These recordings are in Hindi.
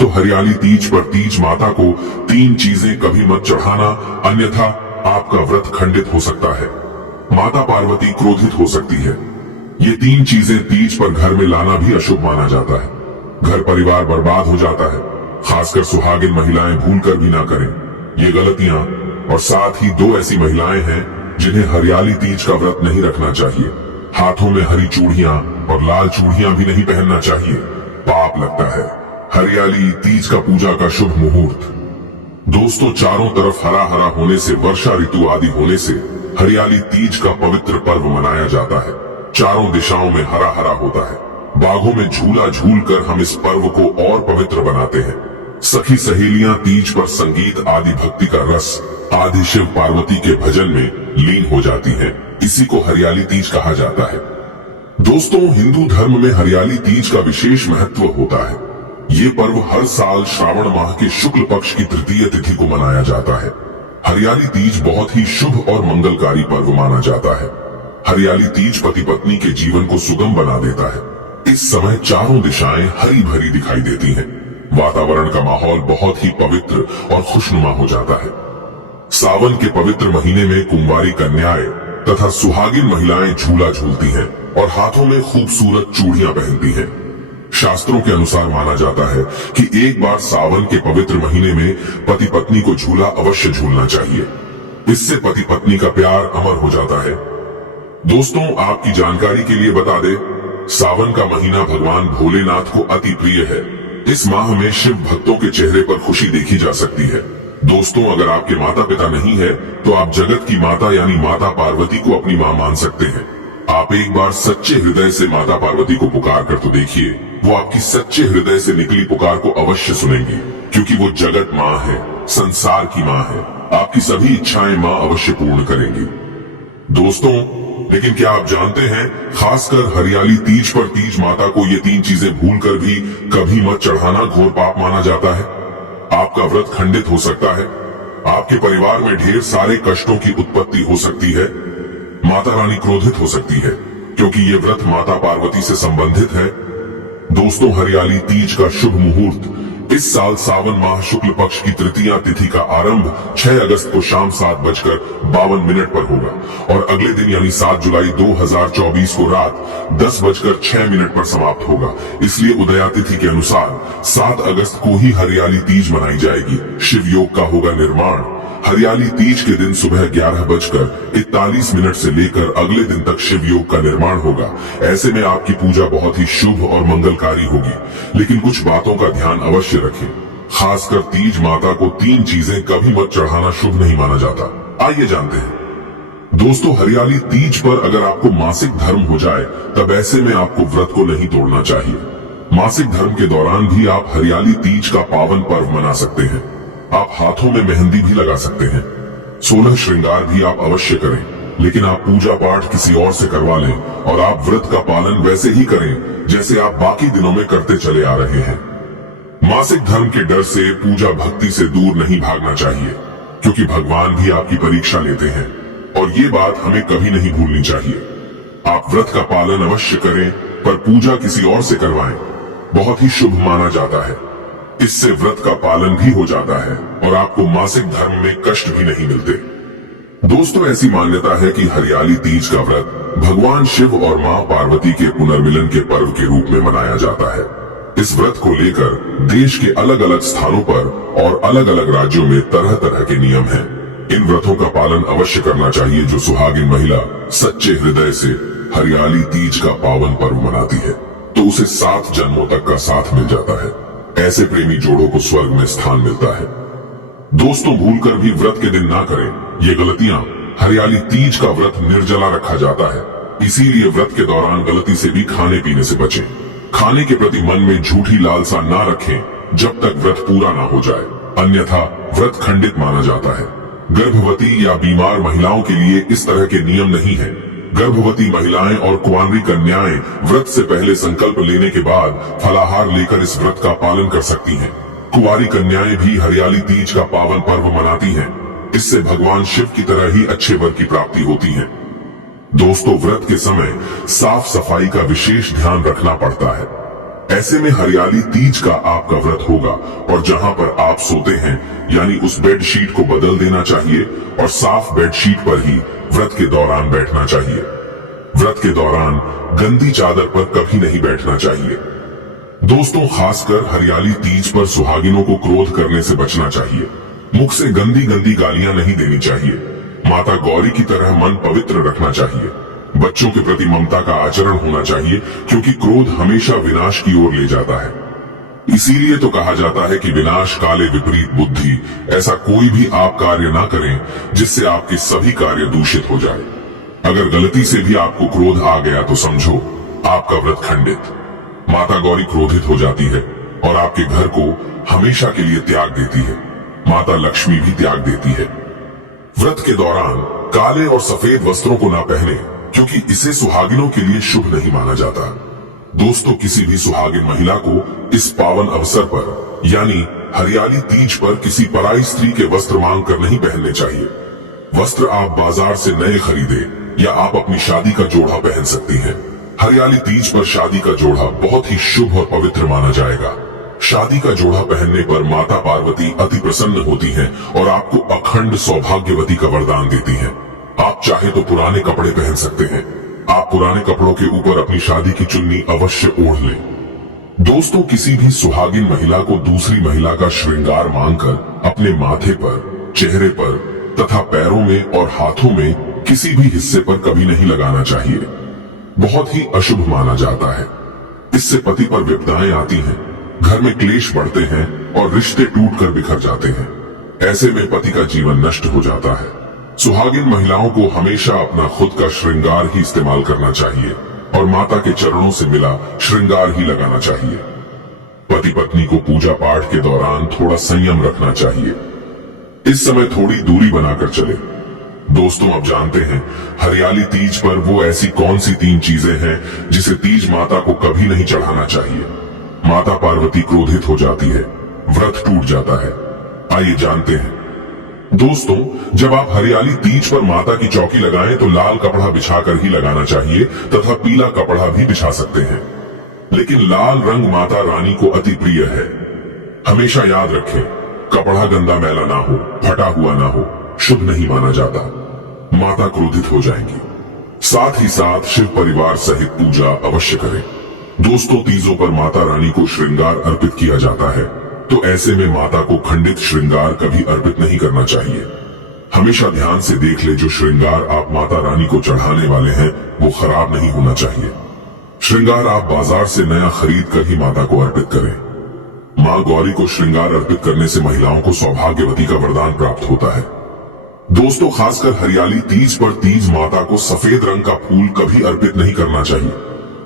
तो हरियाली तीज पर तीज माता को 3 चीजें कभी मत चढ़ाना, अन्यथा आपका व्रत खंडित हो सकता है। माता पार्वती क्रोधित हो सकती है। ये 3 चीजें तीज पर घर में लाना भी अशुभ माना जाता है। घर परिवार बर्बाद हो जाता है। खासकर सुहागिन महिलाएं भूलकर भी ना करें ये गलतियां। और साथ ही 2 ऐसी महिलाएं हैं जिन्हें हरियाली तीज का व्रत नहीं रखना चाहिए। हाथों में हरी चूड़ियां और लाल चूड़ियां भी नहीं पहनना चाहिए, पाप लगता है। हरियाली तीज का पूजा का शुभ मुहूर्त। दोस्तों, चारों तरफ हरा हरा होने से, वर्षा ऋतु आदि होने से हरियाली तीज का पवित्र पर्व मनाया जाता है। चारों दिशाओं में हरा हरा होता है। बागों में झूला झूल कर हम इस पर्व को और पवित्र बनाते हैं। सखी सहेलियां तीज पर संगीत आदि भक्ति का रस आदि शिव पार्वती के भजन में लीन हो जाती हैं। इसी को हरियाली तीज कहा जाता है। दोस्तों, हिंदू धर्म में हरियाली तीज का विशेष महत्व होता है। ये पर्व हर साल श्रावण माह के शुक्ल पक्ष की तृतीय तिथि को मनाया जाता है। हरियाली तीज बहुत ही शुभ और मंगलकारी पर्व माना जाता है। हरियाली तीज पति पत्नी के जीवन को सुगम बना देता है। इस समय चारों दिशाएं हरी भरी दिखाई देती हैं। वातावरण का माहौल बहुत ही पवित्र और खुशनुमा हो जाता है। सावन के पवित्र महीने में कुंवारी कन्याएं तथा सुहागिन महिलाएं झूला झूलती हैं और हाथों में खूबसूरत चूड़ियां पहनती हैं। शास्त्रों के अनुसार माना जाता है कि एक बार सावन के पवित्र महीने में पति पत्नी को झूला अवश्य झूलना चाहिए। इससे पति पत्नी का प्यार अमर हो जाता है। दोस्तों, आपकी जानकारी के लिए बता दे, सावन का महीना भगवान भोलेनाथ को अति प्रिय है। इस माह में शिव भक्तों के चेहरे पर खुशी देखी जा सकती है। दोस्तों, अगर आपके माता पिता नहीं है तो आप जगत की माता यानी माता पार्वती को अपनी मां मान सकते हैं। आप एक बार सच्चे हृदय से माता पार्वती को पुकार कर तो देखिए, वो आपकी सच्चे हृदय से निकली पुकार को अवश्य सुनेंगी, क्योंकि वो जगत माँ है, संसार की माँ है। आपकी सभी इच्छाएं माँ अवश्य पूर्ण करेंगी। दोस्तों, लेकिन क्या आप जानते हैं, खासकर हरियाली तीज पर तीज माता को ये 3 चीजें भूलकर भी कभी मत चढ़ाना घोर पाप माना जाता है। आपका व्रत खंडित हो सकता है। आपके परिवार में ढेर सारे कष्टों की उत्पत्ति हो सकती है। माता रानी क्रोधित हो सकती है, क्योंकि ये व्रत माता पार्वती से संबंधित है। दोस्तों, हरियाली तीज का शुभ मुहूर्त इस साल सावन माह शुक्ल पक्ष की तृतीया तिथि का आरंभ 6 अगस्त को शाम 7:52 पर होगा और अगले दिन यानी 7 जुलाई 2024 को रात 10:06 पर समाप्त होगा। इसलिए उदया तिथि के अनुसार 7 अगस्त को ही हरियाली तीज मनाई जाएगी। शिव योग का होगा निर्माण। हरियाली तीज के दिन सुबह 11:41 से लेकर अगले दिन तक शिव योग का निर्माण होगा। ऐसे में आपकी पूजा बहुत ही शुभ और मंगलकारी होगी। लेकिन कुछ बातों का ध्यान अवश्य रखें। खासकर तीज माता को 3 चीजें कभी मत चढ़ाना शुभ नहीं माना जाता। आइए जानते हैं। दोस्तों, हरियाली तीज पर अगर आपको मासिक धर्म हो जाए तब ऐसे में आपको व्रत को नहीं तोड़ना चाहिए। मासिक धर्म के दौरान भी आप हरियाली तीज का पावन पर्व मना सकते हैं। आप हाथों में मेहंदी भी लगा सकते हैं। 16 श्रृंगार भी आप अवश्य करें, लेकिन आप पूजा पाठ किसी और से करवा लें और आप व्रत का पालन वैसे ही करें जैसे आप बाकी दिनों में करते चले आ रहे हैं। मासिक धर्म के डर से पूजा भक्ति से दूर नहीं भागना चाहिए, क्योंकि भगवान भी आपकी परीक्षा लेते हैं और ये बात हमें कभी नहीं भूलनी चाहिए। आप व्रत का पालन अवश्य करें, पर पूजा किसी और से करवाएं। बहुत ही शुभ माना जाता है। इससे व्रत का पालन भी हो जाता है और आपको मासिक धर्म में कष्ट भी नहीं मिलते। दोस्तों, ऐसी मान्यता है कि हरियाली तीज का व्रत भगवान शिव और मां पार्वती के पुनर्मिलन के पर्व के रूप में मनाया जाता है। इस व्रत को लेकर देश के अलग अलग स्थानों पर और अलग अलग राज्यों में तरह तरह के नियम हैं। इन व्रतों का पालन अवश्य करना चाहिए जो सुहागिन महिला सच्चे हृदय से हरियाली तीज का पावन पर्व मनाती है, तो उसे 7 जन्मों तक का साथ मिल जाता है। ऐसे प्रेमी जोड़ों को स्वर्ग में स्थान मिलता है। दोस्तों, भूलकर भी व्रत के दिन ना करें ये गलतियां। हरियाली तीज का व्रत निर्जला रखा जाता है, इसीलिए व्रत के दौरान गलती से भी खाने पीने से बचें। खाने के प्रति मन में झूठी लालसा ना रखें जब तक व्रत पूरा ना हो जाए, अन्यथा व्रत खंडित माना जाता है। गर्भवती या बीमार महिलाओं के लिए इस तरह के नियम नहीं है। गर्भवती महिलाएं और कुंवारी कन्याएं व्रत से पहले संकल्प लेने के बाद फलाहार लेकर इस व्रत का पालन कर सकती हैं। कुंवारी कन्याएं भी हरियाली तीज का पावन पर्व मनाती हैं। इससे भगवान शिव की तरह ही अच्छे वर की प्राप्ति होती है। दोस्तों, व्रत के समय साफ सफाई का विशेष ध्यान रखना पड़ता है। ऐसे में हरियाली तीज का आपका व्रत होगा और जहां पर आप सोते हैं यानी उस बेडशीट को बदल देना चाहिए और साफ बेडशीट पर ही व्रत के दौरान बैठना चाहिए। व्रत के दौरान गंदी चादर पर कभी नहीं बैठना चाहिए। दोस्तों, खासकर हरियाली तीज पर सुहागिनों को क्रोध करने से बचना चाहिए। मुख से गंदी गंदी गालियां नहीं देनी चाहिए। माता गौरी की तरह मन पवित्र रखना चाहिए। बच्चों के प्रति ममता का आचरण होना चाहिए, क्योंकि क्रोध हमेशा विनाश की ओर ले जाता है। इसीलिए तो कहा जाता है कि विनाश काले विपरीत बुद्धि। ऐसा कोई भी आप कार्य ना करें जिससे आपके सभी कार्य दूषित हो जाए। अगर गलती से भी आपको क्रोध आ गया तो समझो आपका व्रत खंडित। माता गौरी क्रोधित हो जाती है और आपके घर को हमेशा के लिए त्याग देती है। माता लक्ष्मी भी त्याग देती है। व्रत के दौरान काले और सफेद वस्त्रों को ना पहने, क्योंकि इसे सुहागिनों के लिए शुभ नहीं माना जाता। दोस्तों, किसी भी सुहागिन महिला को इस पावन अवसर पर यानी हरियाली तीज पर किसी पराई स्त्री के वस्त्र मांग कर नहीं पहनने चाहिए। वस्त्र आप बाजार से नए खरीदे या आप अपनी शादी का जोड़ा पहन सकती हैं। हरियाली तीज पर शादी का जोड़ा बहुत ही शुभ और पवित्र माना जाएगा। शादी का जोड़ा पहनने पर माता पार्वती अति प्रसन्न होती हैं और आपको अखंड सौभाग्यवती का वरदान देती हैं। आप चाहे तो पुराने कपड़े पहन सकते हैं। आप पुराने कपड़ों के ऊपर अपनी शादी की चुन्नी अवश्य ओढ़ लें। दोस्तों, किसी भी सुहागिन महिला को दूसरी महिला का श्रृंगार मांगकर अपने माथे पर, चेहरे पर तथा पैरों में और हाथों में किसी भी हिस्से पर कभी नहीं लगाना चाहिए। बहुत ही अशुभ माना जाता है। इससे पति पर विपदाएं आती हैं, घर में क्लेश बढ़ते हैं और रिश्ते टूटकर बिखर जाते हैं। ऐसे में पति का जीवन नष्ट हो जाता है। सुहागिन महिलाओं को हमेशा अपना खुद का श्रृंगार ही इस्तेमाल करना चाहिए और माता के चरणों से मिला श्रृंगार ही लगाना चाहिए। पति पत्नी को पूजा पाठ के दौरान थोड़ा संयम रखना चाहिए। इस समय थोड़ी दूरी बनाकर चले। दोस्तों, अब जानते हैं हरियाली तीज पर वो ऐसी कौन सी 3 चीजें हैं जिसे तीज माता को कभी नहीं चढ़ाना चाहिए। माता पार्वती क्रोधित हो जाती है, व्रत टूट जाता है। आइए जानते हैं। दोस्तों, जब आप हरियाली तीज पर माता की चौकी लगाएं तो लाल कपड़ा बिछाकर ही लगाना चाहिए तथा पीला कपड़ा भी बिछा सकते हैं। लेकिन लाल रंग माता रानी को अति प्रिय है। हमेशा याद रखें, कपड़ा गंदा मैला ना हो, फटा हुआ ना हो, शुभ नहीं माना जाता। माता क्रोधित हो जाएंगी। साथ ही साथ शिव परिवार सहित पूजा अवश्य करें। दोस्तों, तीजों पर माता रानी को श्रृंगार अर्पित किया जाता है, तो ऐसे में माता को खंडित श्रृंगार कभी अर्पित नहीं करना चाहिए। हमेशा ध्यान से देख ले, जो श्रृंगार आप माता रानी को चढ़ाने वाले हैं वो खराब नहीं होना चाहिए। श्रृंगार आप बाजार से नया खरीद कर ही माता को अर्पित करें। मां गौरी को श्रृंगार अर्पित करने से महिलाओं को सौभाग्यवती का वरदान प्राप्त होता है। दोस्तों, खासकर हरियाली तीज पर तीज माता को सफेद रंग का फूल कभी अर्पित नहीं करना चाहिए।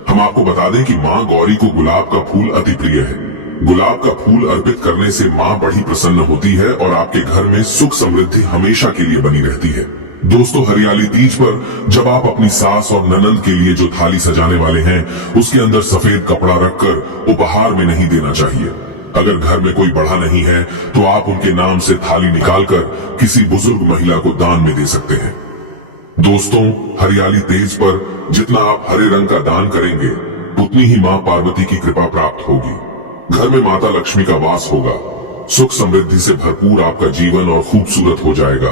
हम आपको बता दें कि मां गौरी को गुलाब का फूल अति प्रिय है। गुलाब का फूल अर्पित करने से मां बड़ी प्रसन्न होती है और आपके घर में सुख समृद्धि हमेशा के लिए बनी रहती है। दोस्तों, हरियाली तीज पर जब आप अपनी सास और ननंद के लिए जो थाली सजाने वाले हैं उसके अंदर सफेद कपड़ा रखकर उपहार में नहीं देना चाहिए। अगर घर में कोई बड़ा नहीं है तो आप उनके नाम से थाली निकालकर किसी बुजुर्ग महिला को दान में दे सकते हैं। दोस्तों, हरियाली तीज पर जितना आप हरे रंग का दान करेंगे उतनी ही मां पार्वती की कृपा प्राप्त होगी। घर में माता लक्ष्मी का वास होगा। सुख समृद्धि से भरपूर आपका जीवन और खूबसूरत हो जाएगा।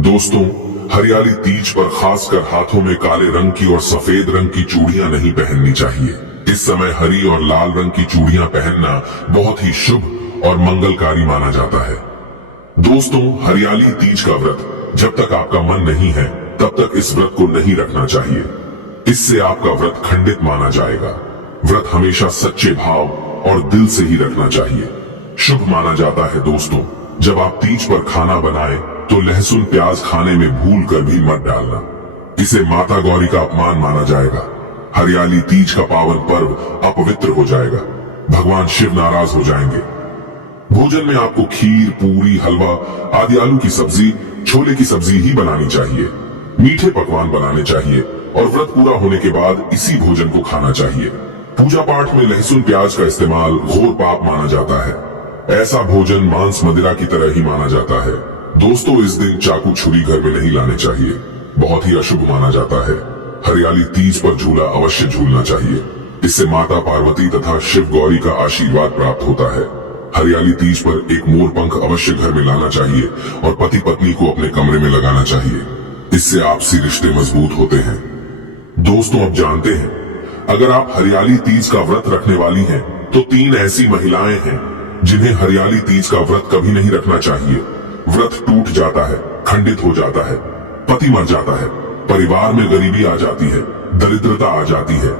दोस्तों, हरियाली तीज पर खासकर हाथों में काले रंग की और सफेद रंग की चूड़ियां नहीं पहननी चाहिए। इस समय हरी और लाल रंग की चूड़ियां पहनना बहुत ही शुभ और मंगलकारी माना जाता है। दोस्तों, हरियाली तीज का व्रत जब तक आपका मन नहीं है तब तक इस व्रत को नहीं रखना चाहिए। इससे आपका व्रत खंडित माना जाएगा। व्रत हमेशा सच्चे भाव और दिल से ही रखना चाहिए। शुभ माना जाता है। दोस्तों, जब आप तीज पर खाना बनाएं तो लहसुन प्याज खाने में भूल कर भी मत डालना। इसे माता गौरी का अपमान माना जाएगा। हरियाली तीज का पावन पर्व अपवित्र हो जाएगा। भगवान शिव नाराज हो जाएंगे। भोजन में आपको खीर, पूरी, हलवा आदि, आलू की सब्जी, छोले की सब्जी ही बनानी चाहिए। मीठे पकवान बनाने चाहिए और व्रत पूरा होने के बाद इसी भोजन को खाना चाहिए। पूजा पाठ में लहसुन प्याज का इस्तेमाल घोर पाप माना जाता है। ऐसा भोजन मांस मदिरा की तरह ही माना जाता है। दोस्तों, इस दिन चाकू छुरी घर में नहीं लाने चाहिए। बहुत ही अशुभ माना जाता है। हरियाली तीज पर झूला अवश्य झूलना चाहिए। इससे माता पार्वती तथा शिव गौरी का आशीर्वाद प्राप्त होता है। हरियाली तीज पर एक मोर पंख अवश्य घर में लाना चाहिए और पति पत्नी को अपने कमरे में लगाना चाहिए। इससे आपसी रिश्ते मजबूत होते हैं। दोस्तों, अब जानते हैं, अगर आप हरियाली तीज का व्रत रखने वाली हैं, तो 3 ऐसी महिलाएं हैं जिन्हें हरियाली तीज का व्रत कभी नहीं रखना चाहिए। व्रत टूट जाता है, खंडित हो जाता है, पति मर जाता है, परिवार में गरीबी आ जाती है, दरिद्रता आ जाती है,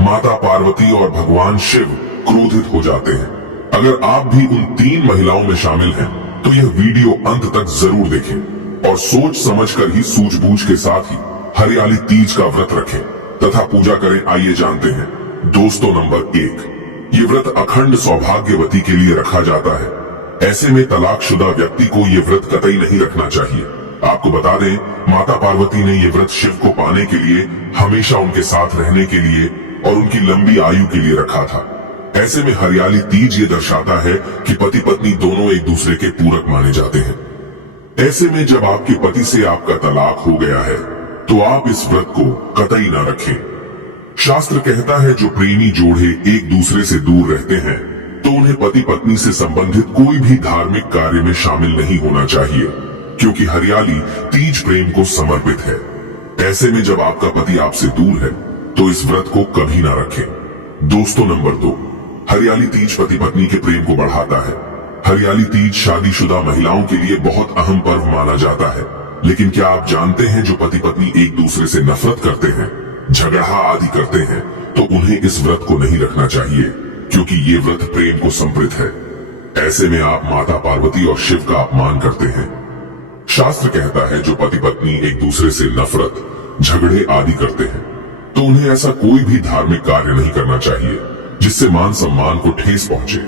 माता पार्वती और भगवान शिव क्रोधित हो जाते हैं। अगर आप भी उन 3 महिलाओं में शामिल हैं, तो यह वीडियो अंत तक जरूर देखें और सोच समझकर ही सूझबूझ के साथ ही हरियाली तीज का व्रत रखें तथा पूजा करें। आइए जानते हैं। दोस्तों, नंबर 1, ये व्रत अखंड सौभाग्यवती के लिए रखा जाता है। ऐसे में तलाकशुदा व्यक्ति को ये व्रत कतई नहीं रखना चाहिए। आपको बता दें, माता पार्वती ने ये व्रत शिव को पाने के लिए, हमेशा उनके साथ रहने के लिए और उनकी लंबी आयु के लिए रखा था। ऐसे में हरियाली तीज ये दर्शाता है कि पति पत्नी दोनों एक दूसरे के पूरक माने जाते हैं। ऐसे में जब आपके पति से आपका तलाक हो गया है, तो आप इस व्रत को कतई ना रखें। शास्त्र कहता है, जो प्रेमी जोड़े एक दूसरे से दूर रहते हैं, तो उन्हें पति पत्नी से संबंधित कोई भी धार्मिक कार्य में शामिल नहीं होना चाहिए, क्योंकि हरियाली तीज प्रेम को समर्पित है। ऐसे में जब आपका पति आपसे दूर है, तो इस व्रत को कभी ना रखें। दोस्तों, नंबर 2, हरियाली तीज पति पत्नी के प्रेम को बढ़ाता है। हरियाली तीज शादीशुदा महिलाओं के लिए बहुत अहम पर्व माना जाता है। लेकिन क्या आप जानते हैं, जो पति पत्नी एक दूसरे से नफरत करते हैं, झगड़ा आदि करते हैं, तो उन्हें इस व्रत को नहीं रखना चाहिए, क्योंकि ये व्रत प्रेम को समर्पित है। ऐसे में आप माता पार्वती और शिव का अपमान करते हैं। शास्त्र कहता है, जो पति पत्नी एक दूसरे से नफरत, झगड़े आदि करते हैं, तो उन्हें ऐसा कोई भी धार्मिक कार्य नहीं करना चाहिए जिससे मान सम्मान को ठेस पहुंचे।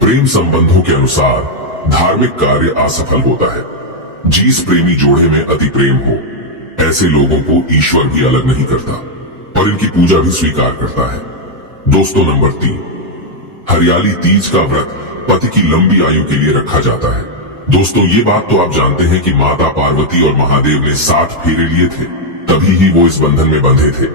प्रेम संबंधों के अनुसार धार्मिक कार्य असफल होता है। जिस प्रेमी जोड़े में अति प्रेम हो, ऐसे लोगों को ईश्वर भी अलग नहीं करता और इनकी पूजा भी स्वीकार करता है। दोस्तों, नंबर 3, हरियाली तीज का व्रत पति की लंबी आयु के लिए रखा जाता है। दोस्तों, ये बात तो आप जानते हैं कि माता पार्वती और महादेव ने 7 फेरे लिए थे, तभी ही वो इस बंधन में बंधे थे।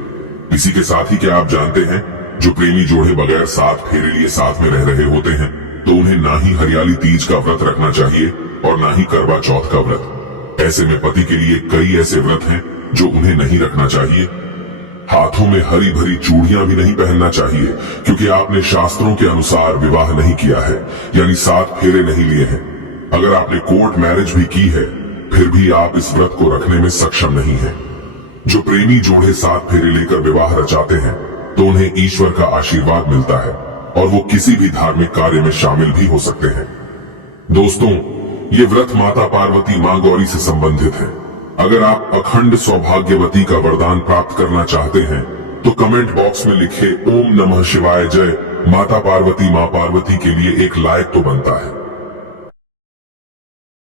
इसी के साथ ही क्या आप जानते हैं, जो प्रेमी जोड़े बगैर 7 फेरे लिए साथ में रह रहे होते हैं, तो उन्हें ना ही हरियाली तीज का व्रत रखना चाहिए और ना ही करवा चौथ का व्रत। ऐसे में पति के लिए कई ऐसे व्रत हैं जो उन्हें नहीं रखना चाहिए। हाथों में हरी भरी चूड़ियां भी नहीं पहनना चाहिए, क्योंकि आपने शास्त्रों के अनुसार विवाह नहीं किया है, यानी 7 फेरे नहीं लिए हैं। अगर आपने कोर्ट मैरिज भी की है, फिर भी आप इस व्रत को रखने में सक्षम नहीं हैं। जो प्रेमी जोड़े 7 फेरे लेकर विवाह रचाते हैं, तो उन्हें ईश्वर का आशीर्वाद मिलता है और वो किसी भी धार्मिक कार्य में शामिल भी हो सकते हैं। दोस्तों, ये व्रत माता पार्वती मां गौरी से संबंधित है। अगर आप अखंड सौभाग्यवती का वरदान प्राप्त करना चाहते हैं, तो कमेंट बॉक्स में लिखे ओम नमः शिवाय जय माता पार्वती मां पार्वती के लिए एक लाइक तो बनता है।